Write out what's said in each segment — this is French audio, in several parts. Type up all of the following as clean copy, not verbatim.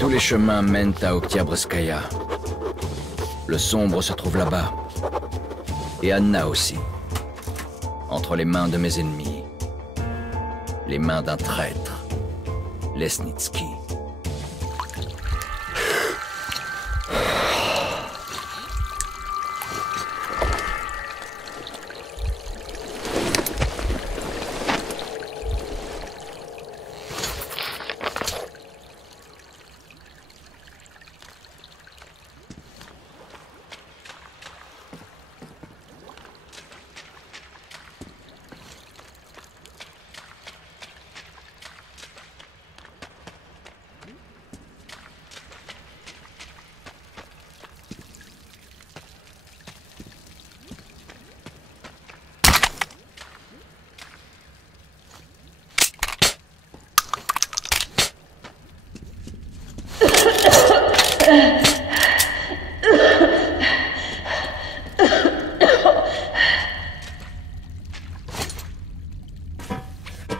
Tous les chemins mènent à Oktyabrskaya. Le sombre se trouve là-bas. Et Anna aussi. Entre les mains de mes ennemis. Les mains d'un traître. Lesnitsky.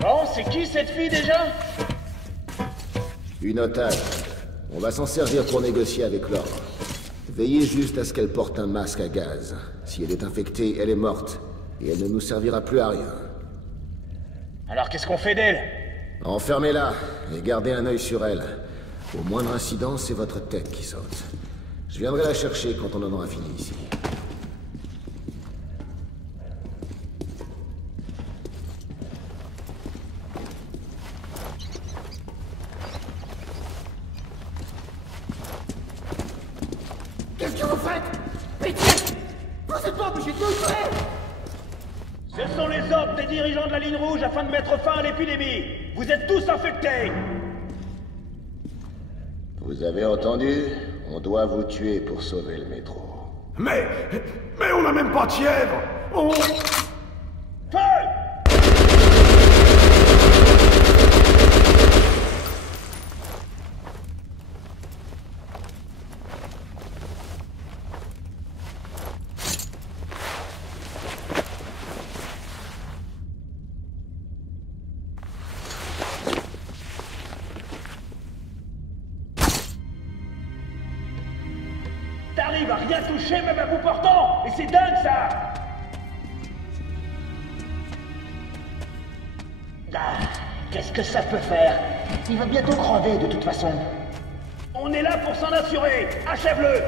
Bon, c'est qui cette fille déjà? Une otage. On va s'en servir pour négocier avec l'ordre. Veillez juste à ce qu'elle porte un masque à gaz. Si elle est infectée, elle est morte. Et elle ne nous servira plus à rien. Alors qu'est-ce qu'on fait d'elle? Enfermez-la et gardez un œil sur elle. Au moindre incident, c'est votre tête qui saute. Je viendrai la chercher quand on en aura fini ici. Qu'est-ce que vous faites? Pitié! Vous êtes pas obligé de nous tuer! Ce sont les ordres des dirigeants de la ligne rouge afin de mettre fin à l'épidémie. Vous êtes tous infectés. Vous avez entendu? On doit vous tuer pour sauver le métro. Mais on n'a même pas de fièvre! On... Feu! T'arrives à rien toucher même à bout portant! Et c'est dingue ça! Ah, qu'est-ce que ça peut faire? Il va bientôt crever de toute façon. On est là pour s'en assurer! Achève-le!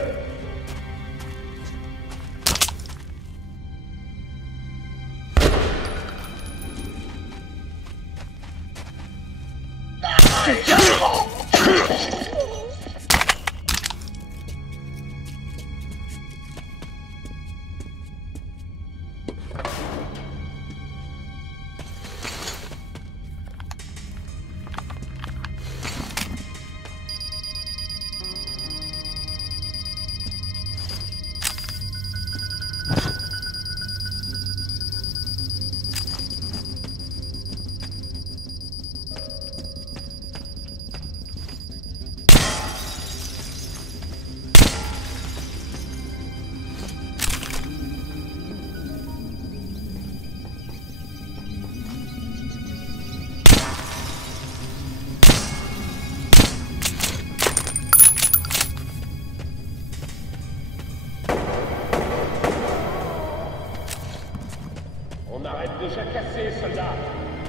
On arrête déjà cassé, soldats.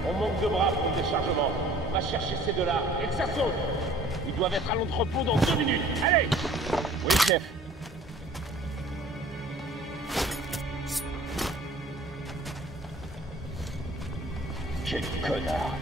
On manque de bras pour le déchargement. Va chercher ces deux-là et que ça saute. Ils doivent être à l'entrepôt dans 2 minutes. Allez! Oui, chef. Quel connard!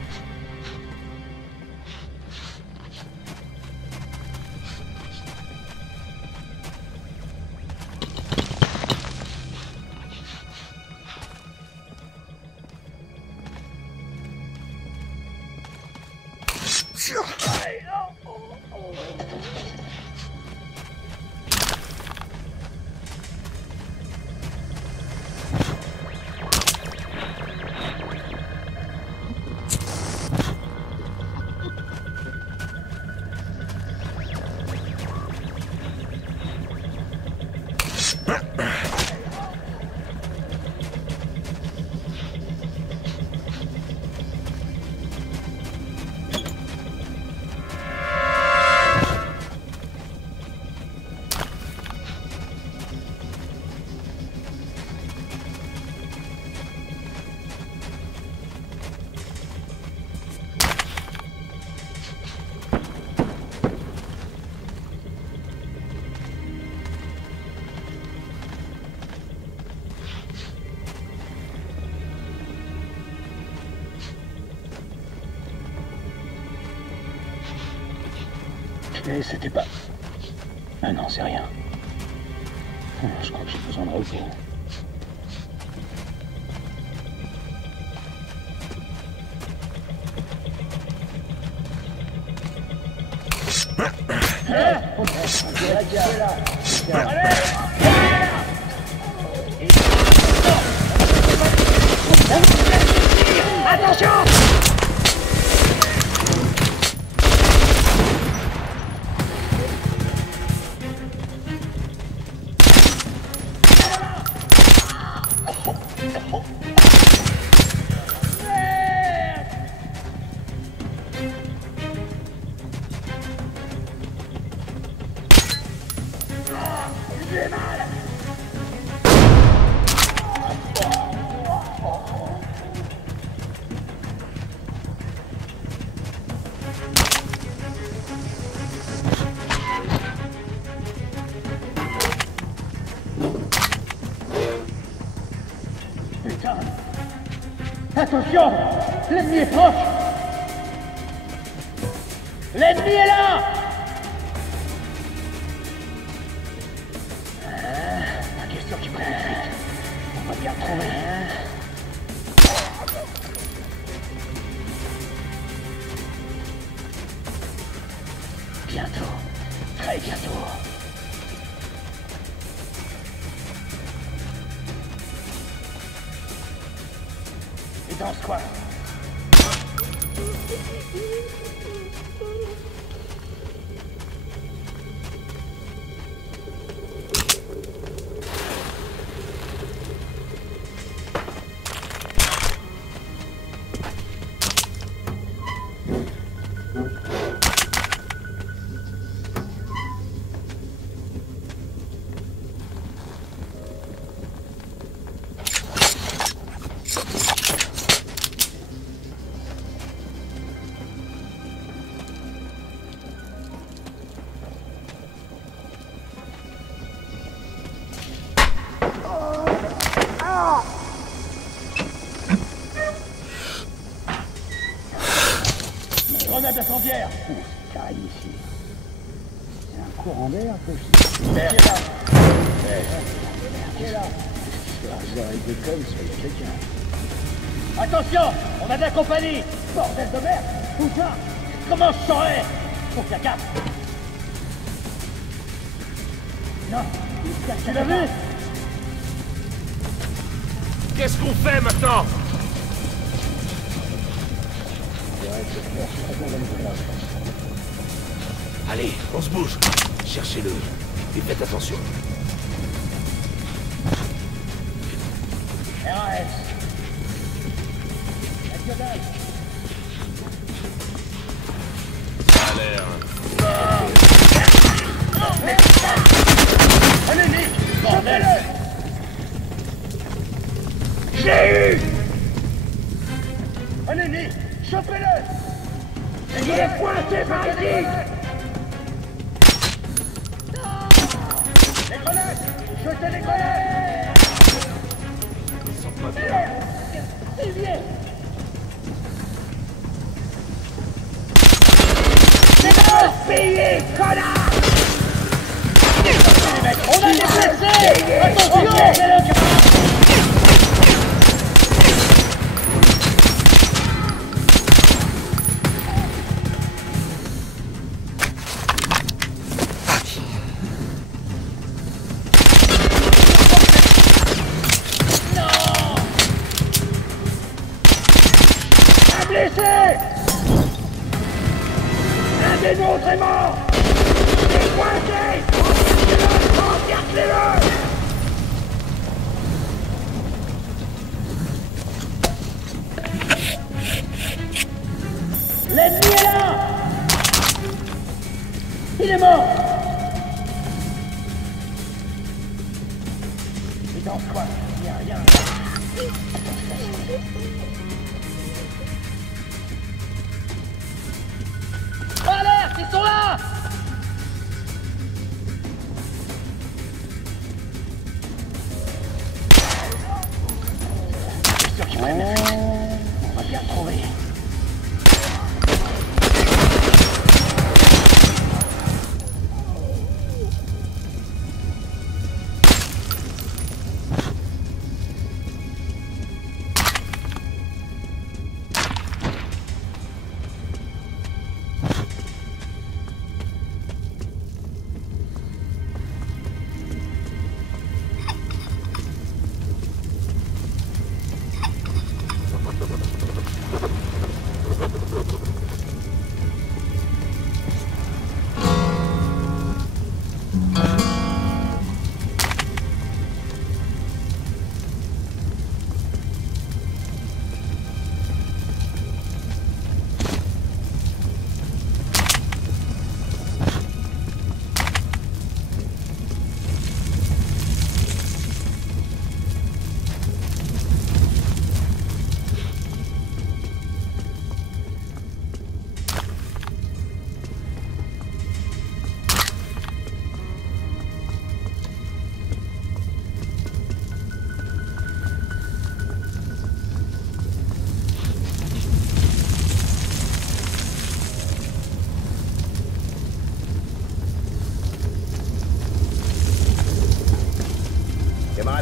Mais c'était pas... Ah non, c'est rien. Je crois que j'ai besoin de repos. Attention! Putain! Attention! L'ennemi est proche! L'ennemi est là! Pas question qu'il prenne vite. On va bien le trouver. Bientôt. Très bientôt. Et dans ce coin. Grenade incendiaire! Oh, c'est carré ici. C'est un courant d'air que je... Merde! Qui est là? Vous aurez des connes, soyez quelqu'un. Attention! On a de la compagnie! Bordel de merde! Où ça? Comment je saurais? Faut que la casse! Non! Tu l'as vu? Qu'est-ce qu'on fait maintenant? Allez, on se bouge. Cherchez-le. Et faites attention. RAS. Ça a l'air... Allez-y! Bordel! J'ai eu! Allez-y! Chopez-le! Il est pointé par ici! Les grenades! Jetez les grenades! Ils sont pas bien. Sylvie! C'est notre pays, connard! On a des blessés! Attention! Un des nôtres est mort! C'est coincé! Encerclez-le! L'ennemi est là! Il est mort! Et dans quoi? Il n'y a rien. Alerte! Ils sont là! C'est sûr qu'ils prennent la fuite. On va bien le trouver.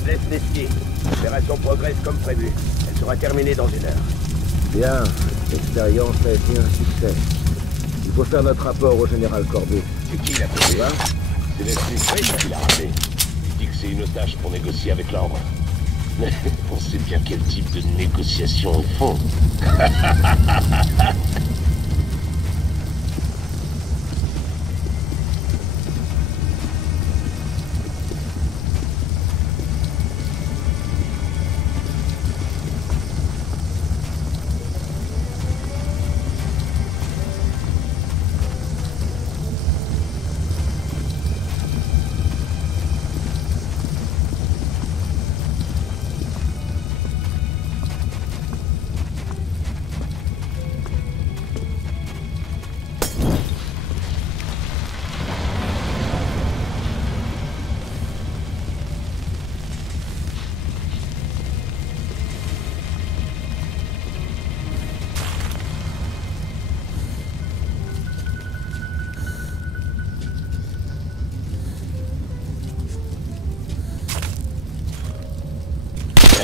Laisse l'esquier. L'opération progresse comme prévu. Elle sera terminée dans 1 heure. Bien, l'expérience a été un succès. Il faut faire notre rapport au général Corbeau. C'est qui la Tu vois? C'est Leslie Fraser qui l'a rappelé. Il dit que c'est une tâche pour négocier avec l'ordre. Mais on sait bien quel type de négociation ils font.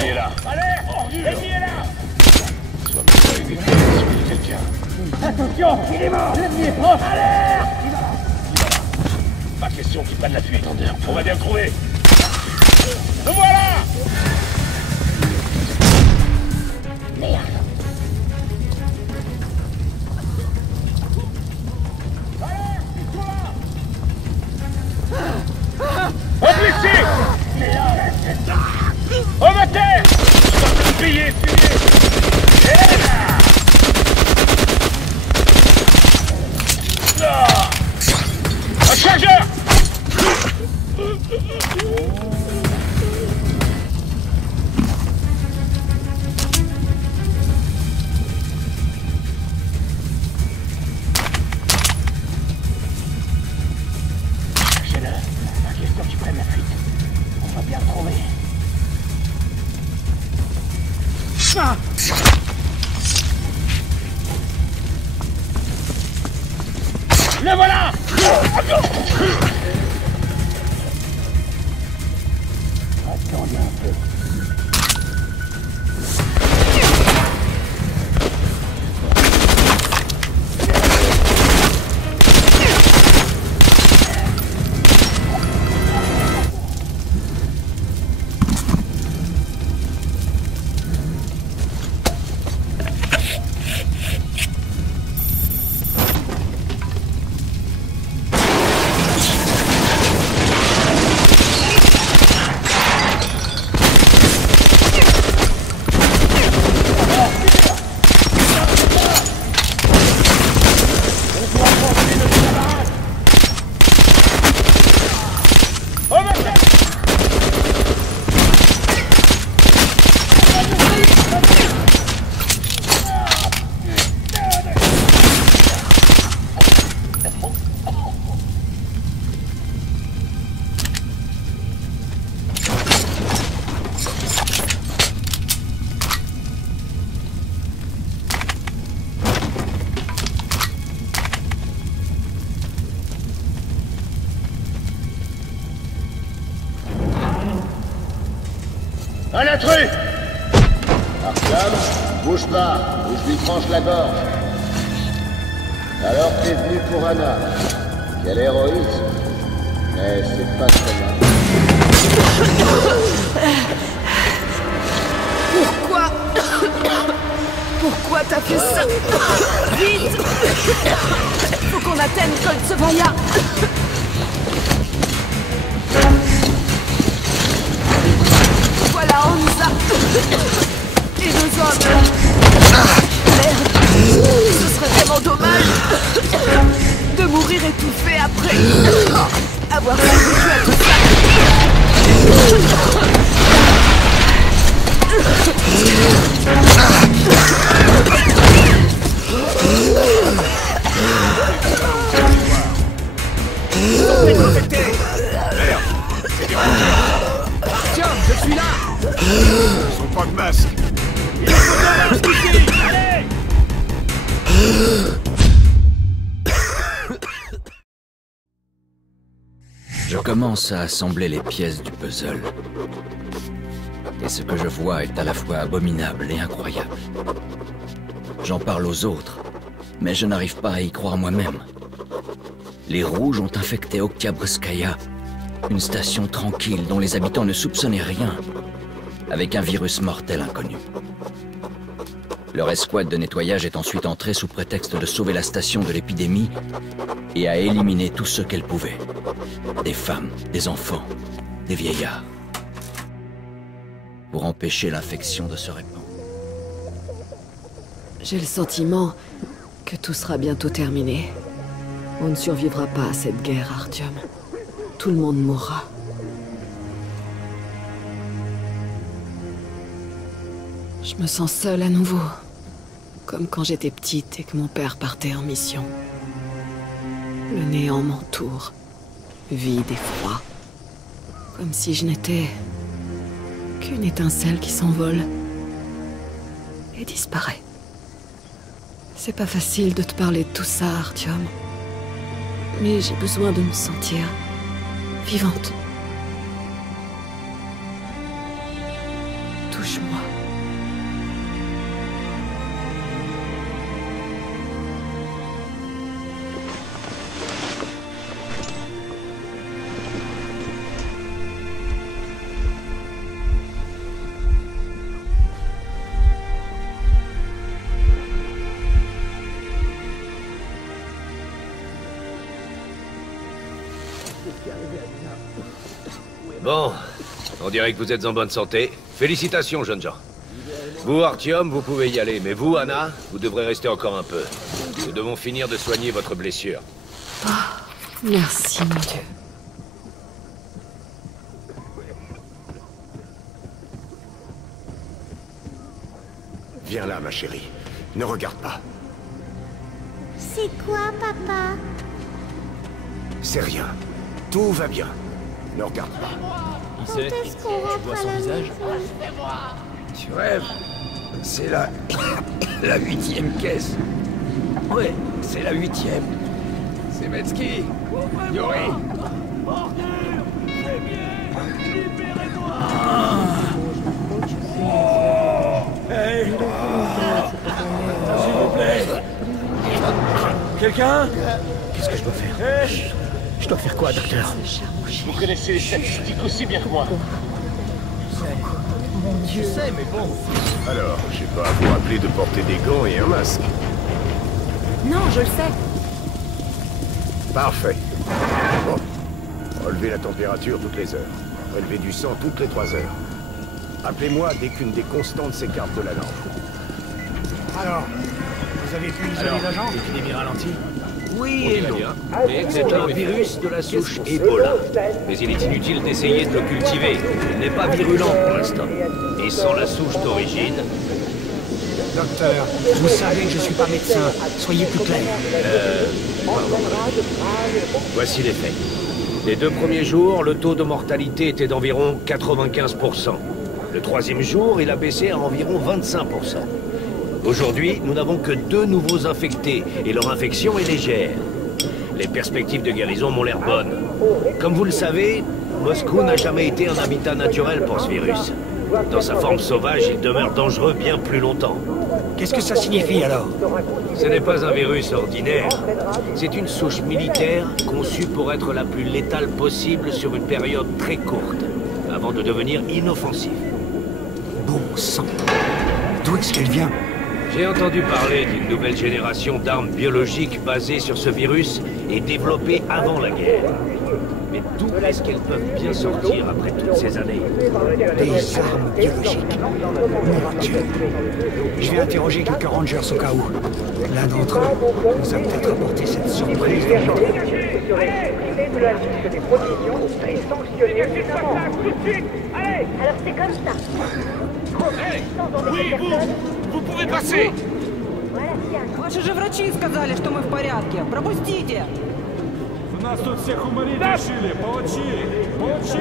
Il est là. Allez, l'ennemi est là. Sois même pas une idée de quelqu'un. Attention, il est mort. L'ennemi est proche. Alerte! Pas question qu'il prenne la fuite. On va bien le trouver. Le voilà. Merde. Obliqué. Au moteur. Pillé, un chargeur. Cherchez-le. Pas question qu'il prenne la fuite. On va bien le trouver. Le voilà. Attendez un peu. Un intrus! Arkham, bouge pas, ou je lui tranche la gorge. Alors t'es venu pour Anna. Quel héroïsme. Mais c'est pas très mal. Pourquoi? Pourquoi t'as fait ça? Vite! Faut qu'on atteigne Colt Sevaya! Voilà Hansa! Et nos hommes! Merde! Ce serait vraiment dommage de mourir étouffé après avoir survécu à tout ça! Tiens, je suis là. Ils ont pas de masque. Allez! Je commence à assembler les pièces du puzzle. Et ce que je vois est à la fois abominable et incroyable. J'en parle aux autres, mais je n'arrive pas à y croire moi-même. Les Rouges ont infecté Oktyabrskaya, une station tranquille dont les habitants ne soupçonnaient rien, avec un virus mortel inconnu. Leur escouade de nettoyage est ensuite entrée sous prétexte de sauver la station de l'épidémie et a éliminé tous ceux qu'elle pouvait. Des femmes, des enfants, des vieillards. Pour empêcher l'infection de se répandre. J'ai le sentiment que tout sera bientôt terminé. On ne survivra pas à cette guerre, Artyom. Tout le monde mourra. Je me sens seule à nouveau. Comme quand j'étais petite et que mon père partait en mission. Le néant m'entoure. Vide et froid. Comme si je n'étais qu'une étincelle qui s'envole et disparaît. C'est pas facile de te parler de tout ça, Artyom. Mais j'ai besoin de me sentir vivante. Touche-moi. Bon, on dirait que vous êtes en bonne santé. Félicitations, jeunes gens. Vous, Artyom, vous pouvez y aller, mais vous, Anna, vous devrez rester encore un peu. Nous devons finir de soigner votre blessure. Merci, mon Dieu. Viens là, ma chérie. Ne regarde pas. C'est quoi, papa? C'est rien. Tout va bien. Ne regarde pas. Quand est-ce qu'on rentre à la maison? Tu rêves? C'est la 8e caisse. Ouais, c'est la 8e. C'est Metsky. Yuri. Hey. S'il vous plaît. Quelqu'un? Qu'est-ce que je dois faire? Je dois faire quoi, docteur? Vous connaissez les statistiques aussi bien que moi. Je sais, mais bon. Alors, j'ai pas à vous rappeler de porter des gants et un masque. Non, je le sais. Parfait. Bon. Relevez la température toutes les heures. Relevez du sang toutes les 3 heures. Appelez-moi dès qu'une des constantes s'écarte de la lampe. Alors, vous avez pu isoler l'agent? L'épidémie ralentie? Oui et non. Mais c'est un virus de la souche Ebola. Mais il est inutile d'essayer de le cultiver. Il n'est pas virulent pour l'instant. Et sans la souche d'origine... Docteur, vous savez que je suis pas médecin. Soyez plus clair. Voici les faits. Les 2 premiers jours, le taux de mortalité était d'environ 95%. Le 3e jour, il a baissé à environ 25%. Aujourd'hui, nous n'avons que 2 nouveaux infectés, et leur infection est légère. Les perspectives de guérison m'ont l'air bonnes. Comme vous le savez, Moscou n'a jamais été un habitat naturel pour ce virus. Dans sa forme sauvage, il demeure dangereux bien plus longtemps. Qu'est-ce que ça signifie alors? Ce n'est pas un virus ordinaire. C'est une souche militaire conçue pour être la plus létale possible sur une période très courte, avant de devenir inoffensive. Bon sang. D'où est-ce qu'elle vient? J'ai entendu parler d'une nouvelle génération d'armes biologiques basées sur ce virus et développées avant la guerre. Mais d'où est-ce qu'elles peuvent bien sortir après toutes ces années? Des armes biologiques. Mon Dieu. Je vais interroger quelques rangers au cas où. L'un d'entre eux nous a peut-être apporté cette surprise. Alors c'est comme ça. Oui, vous pouvez passer. Ваши же врачи сказали, что мы в порядке. Пропустите! Нас тут всех уморить решили. Получи! Получи!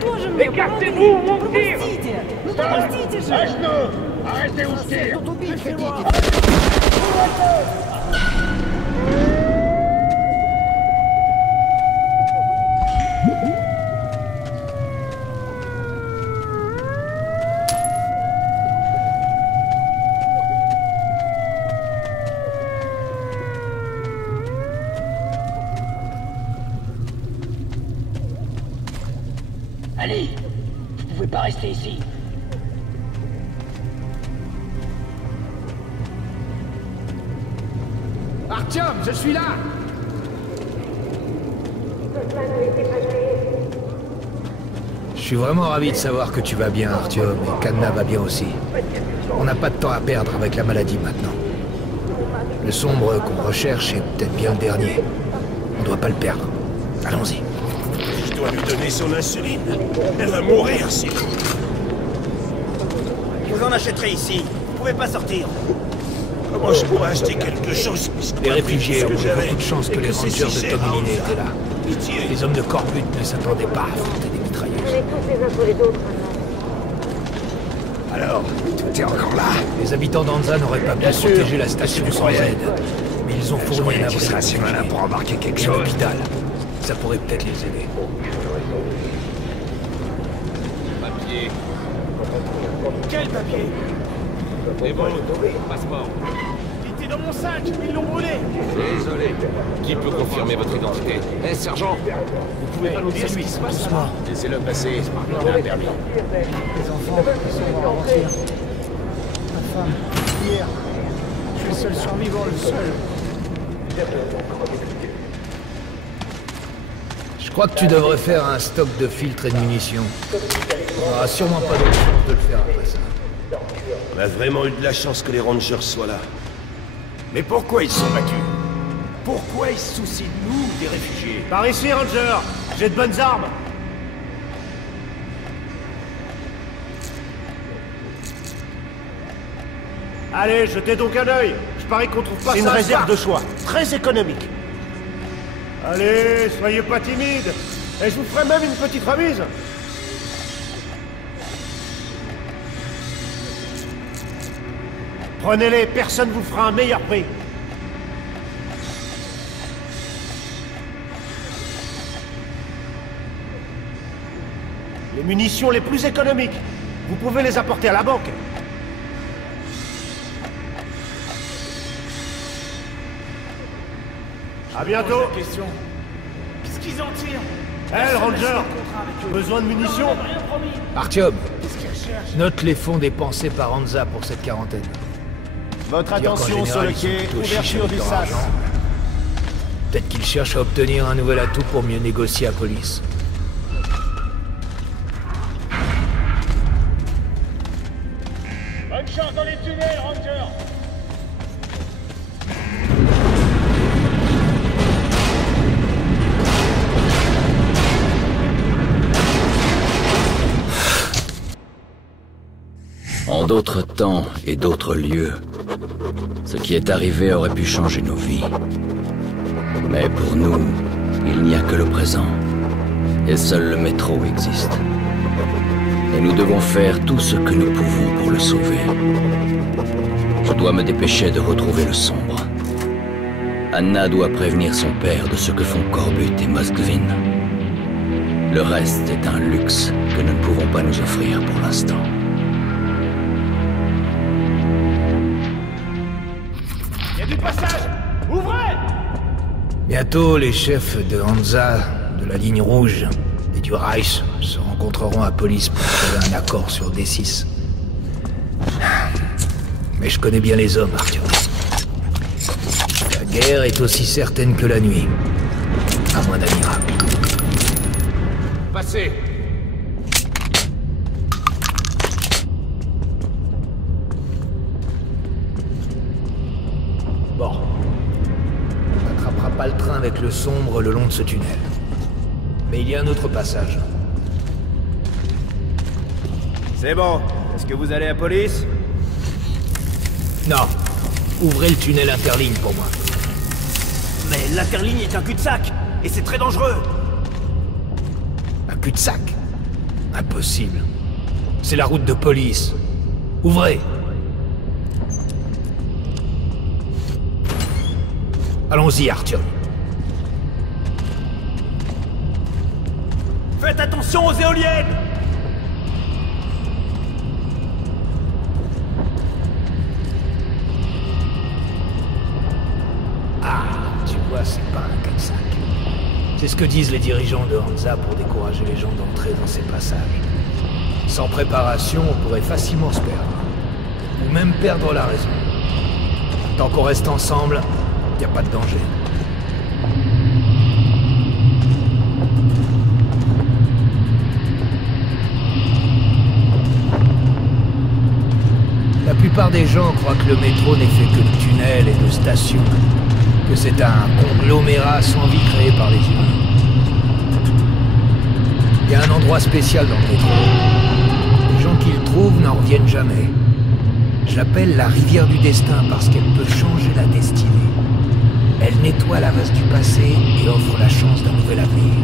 Тоже мне Écartez-vous, mon tir! пропустите! Ну пропустите же! À genoux! Arrêtez où je tire! Тут убить хотите! Allez! Vous pouvez pas rester ici. Artyom, je suis là! Je suis vraiment ravi de savoir que tu vas bien, Artyom, et qu'Anna va bien aussi. On n'a pas de temps à perdre avec la maladie maintenant. Le sombre qu'on recherche est peut-être bien le dernier. On doit pas le perdre. Allons-y. Je dois lui donner son insuline. Elle va mourir si... Je vous en achèterai ici. Vous pouvez pas sortir. Comment je pourrais acheter quelque chose? Les réfugiés ont eu beaucoup de chance que les rangers de Tomilini étaient là. Pitié. Les hommes de Corput ne s'attendaient pas à affronter des mitrailleuses. Alors, tu es encore là? Les habitants d'Anza n'auraient pas pu protéger la station sans aide. Mais ils ont fourni un abri. Tu seras si malin pour embarquer quelque Et un chose. hôpital. Ça pourrait peut-être les aider. Papier. Quel papier? C'est bon. Passeport. Il était dans mon sac. Ils l'ont brûlé. Désolé. Qui peut confirmer votre identité? Eh, sergent, vous pouvez pas nous dire ce qui se passe? Laissez-le passer. Il a un permis. Les enfants, ils sont morts avant-hier. Ma femme, hier. Je suis le seul survivant, le seul. Je crois que tu devrais faire un stock de filtres et de munitions. On n'aura sûrement pas d'autre chance de le faire après ça. On a vraiment eu de la chance que les Rangers soient là. Mais pourquoi ils se sont battus? Pourquoi ils se soucient de nous, des réfugiés? Par ici, Ranger. J'ai de bonnes armes. Allez, jetez donc un œil. Je parie qu'on trouve pas ça. C'est une réserve de choix, très économique. Allez, soyez pas timide. Et je vous ferai même une petite remise. Prenez-les, personne vous fera un meilleur prix. Les munitions les plus économiques. Vous pouvez les apporter à la banque. À bientôt. Qu'est-ce qu'ils en tirent? Hey, Ranger, besoin de munitions? Artyom, note les fonds dépensés par Anza pour cette quarantaine. Votre Dire qu'en attention sur général, le ils sont quai, plutôt chiches ouverture avec du leur sas. argent. Peut-être qu'ils cherchent à obtenir un nouvel atout pour mieux négocier à police. Bonne chance dans les tunnels, Ranger. En d'autres temps et d'autres lieux, ce qui est arrivé aurait pu changer nos vies. Mais pour nous, il n'y a que le présent. Et seul le métro existe. Et nous devons faire tout ce que nous pouvons pour le sauver. Je dois me dépêcher de retrouver le sombre. Anna doit prévenir son père de ce que font Corput et Moskvin. Le reste est un luxe que nous ne pouvons pas nous offrir pour l'instant. Il y a du passage. Ouvrez! Bientôt, les chefs de Hansa, de la ligne rouge et du Reich se rencontreront à police pour trouver un accord sur D6. Mais je connais bien les hommes, Artyom. La guerre est aussi certaine que la nuit. À moins d'un miracle. Passez. Bon. On n'attrapera pas le train avec le sombre le long de ce tunnel. Mais il y a un autre passage. C'est bon. Est-ce que vous allez à police? Non. Ouvrez le tunnel interligne pour moi. Mais l'interligne est un cul-de-sac. Et c'est très dangereux. Un cul-de-sac? Impossible. C'est la route de police. Ouvrez. Allons-y, Artyom. Faites attention aux éoliennes. Ah, tu vois, c'est pas un cul-de-sac. C'est ce que disent les dirigeants de Hansa pour décourager les gens d'entrer dans ces passages. Sans préparation, on pourrait facilement se perdre. Ou même perdre la raison. Tant qu'on reste ensemble, y a pas de danger. La plupart des gens croient que le métro n'est fait que de tunnels et de stations. Que c'est un conglomérat sans vie créé par les humains. Il y a un endroit spécial dans le métro. Les gens qui le trouvent n'en reviennent jamais. Je l'appelle la rivière du destin parce qu'elle peut changer la destinée. Elle nettoie la vase du passé et offre la chance d'un nouvel avenir.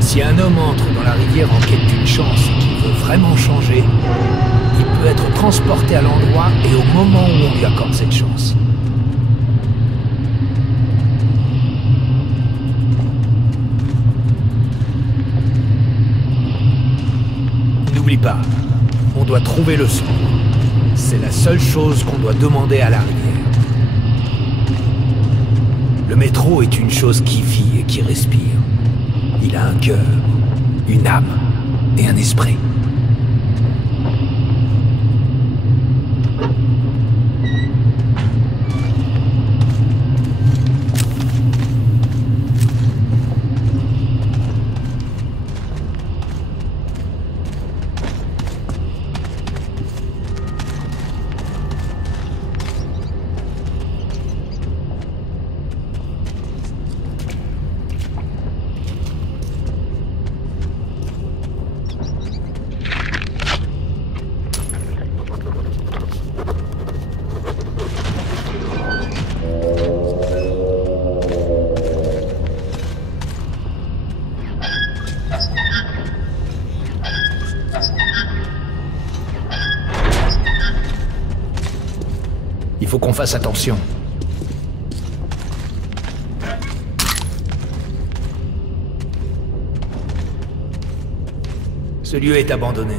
Si un homme entre dans la rivière en quête d'une chance et qu'il veut vraiment changer, il peut être transporté à l'endroit et au moment où on lui accorde cette chance. N'oublie pas, on doit trouver le son. C'est la seule chose qu'on doit demander à la rivière. Le métro est une chose qui vit et qui respire. Il a un cœur, une âme et un esprit. Il faut qu'on fasse attention. Ce lieu est abandonné.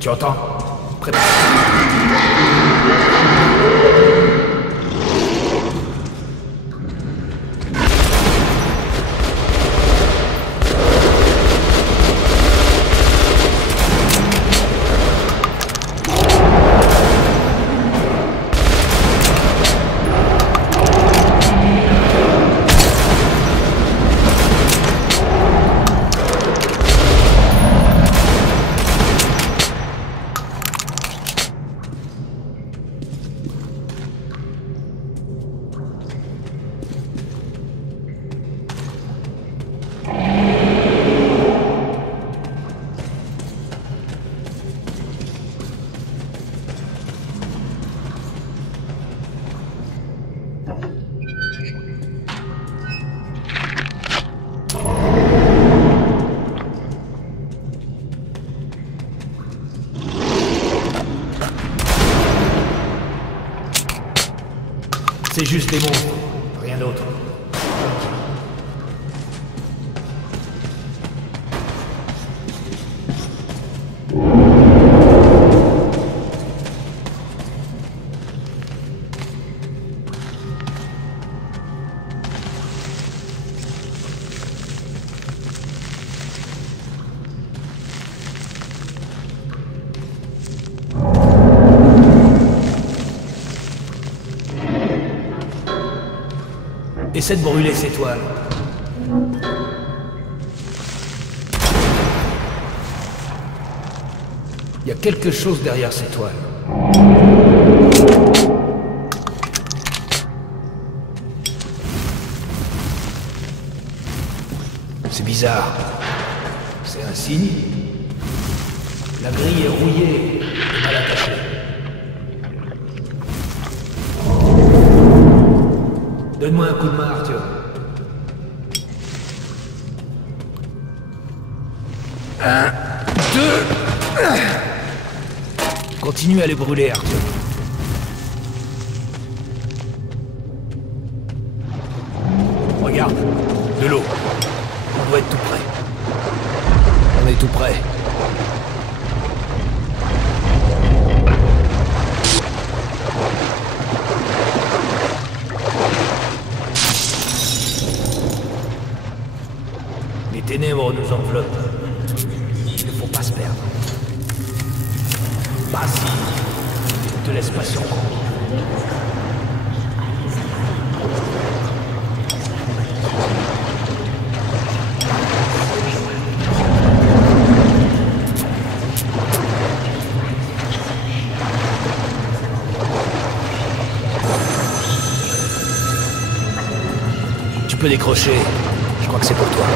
Tu entends? Prépare. C'est juste des monstres, rien d'autre. Essaie de brûler ces toiles. Il y a quelque chose derrière ces toiles. C'est bizarre. C'est un signe. La grille est rouillée et mal attachée. Donne-moi un coup de main, Arthur. Un, deux... Continue à les brûler, Arthur. Regarde, de l'eau. On doit être tout près. On est tout près. Les ténèbres nous enveloppent. Il ne faut pas se perdre. Pas si. Ne te laisse pas surprendre. Tu peux décrocher. Je crois que c'est pour toi.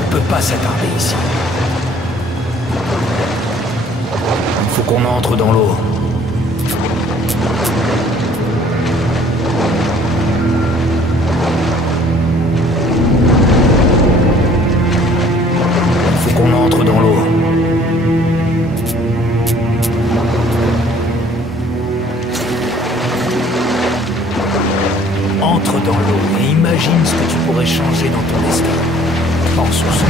On peut pas s'attarder ici. Il faut qu'on entre dans l'eau. Il faut qu'on entre dans l'eau. Entre dans l'eau et imagine ce que tu pourrais changer dans ton destin. Pense au son.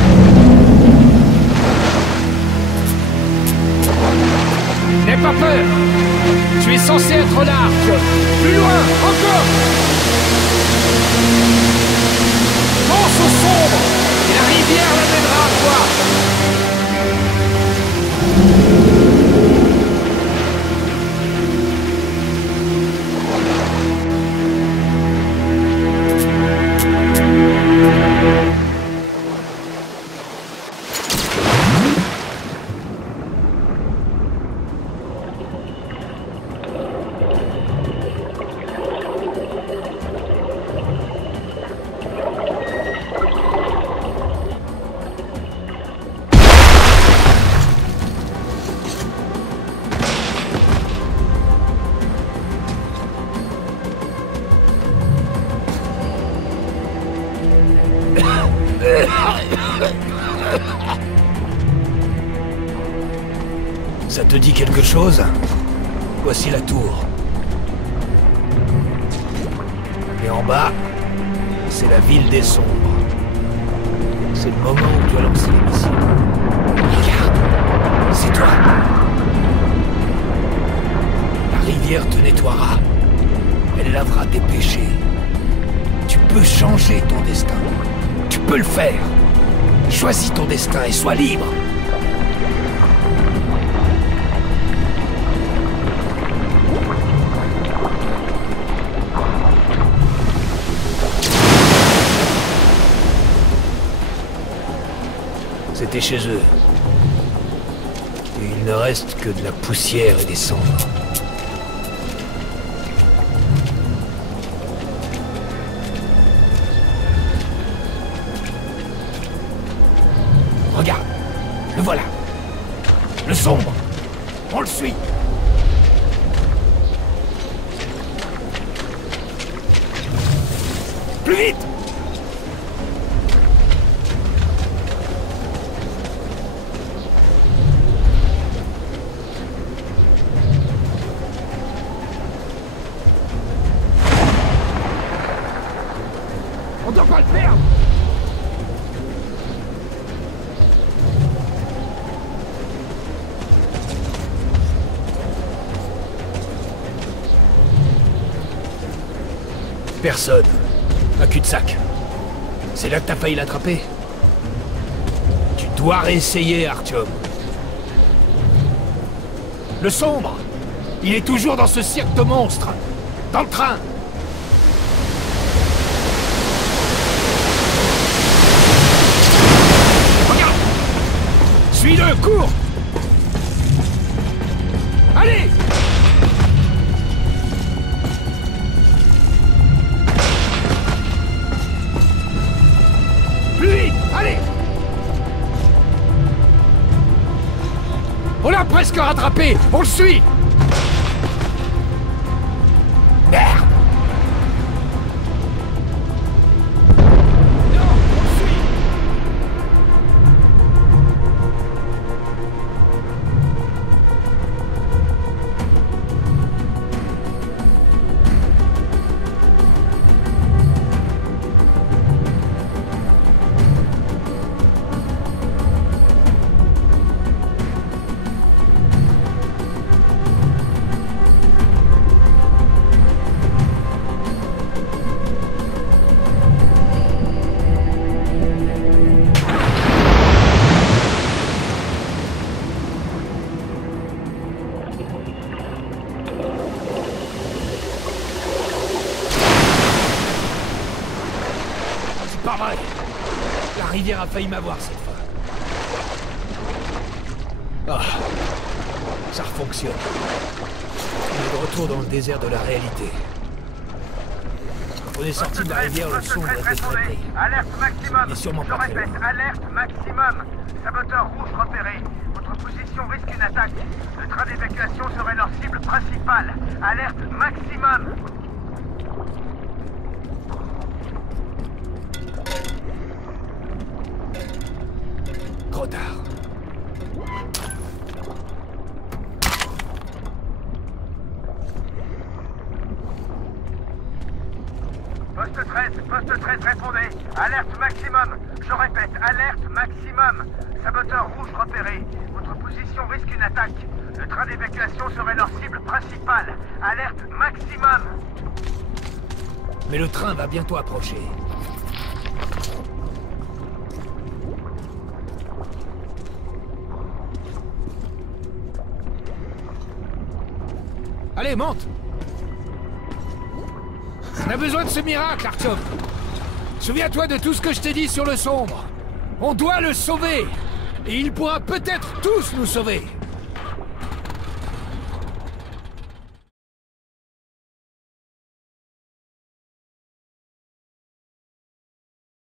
N'aie pas peur! Tu es censé être là, Arthur! Plus loin! Encore! Pense au sombre! Et la rivière l'amènera à toi! Ça te dit quelque chose? Voici la tour. Et en bas, c'est la ville des sombres. C'est le moment où tu as lancé les missiles. Regarde, c'est toi. La rivière te nettoiera. Elle lavera tes péchés. Tu peux changer ton destin. Tu peux le faire. Choisis ton destin et sois libre. C'était chez eux. Et il ne reste que de la poussière et des cendres. Regarde, le voilà. Le sombre. On le suit. Plus vite! On doit pas le perdre! Personne. Un cul-de-sac. C'est là que t'as failli l'attraper. Tu dois réessayer, Artyom. Le sombre, il est toujours dans ce cirque de monstres. Dans le train. Regarde! Suis-le, cours! Allez! Plus vite! Allez! On l'a presque rattrapé! On le suit! Merde! Non, on le suit! Pas vrai. La rivière a failli m'avoir cette fois. Ah, ça refonctionne. On est de retour dans le désert de la réalité. Quand on est sorti de la rivière, le sombre a été traité. Alerte maximum. Il est sûrement Je pas très répète, loin. alerte maximum. Saboteur rouge repéré. Votre position risque une attaque. Le train d'évacuation serait leur cible principale. Alerte maximum. Trop tard. Poste 13, répondez. Alerte maximum. Je répète, alerte maximum. Saboteur rouge repéré. Votre position risque une attaque. Le train d'évacuation serait leur cible principale. Alerte maximum. Mais le train va bientôt approcher. Allez, monte! On a besoin de ce miracle, Artyom! Souviens-toi de tout ce que je t'ai dit sur le sombre! On doit le sauver! Et il pourra peut-être tous nous sauver!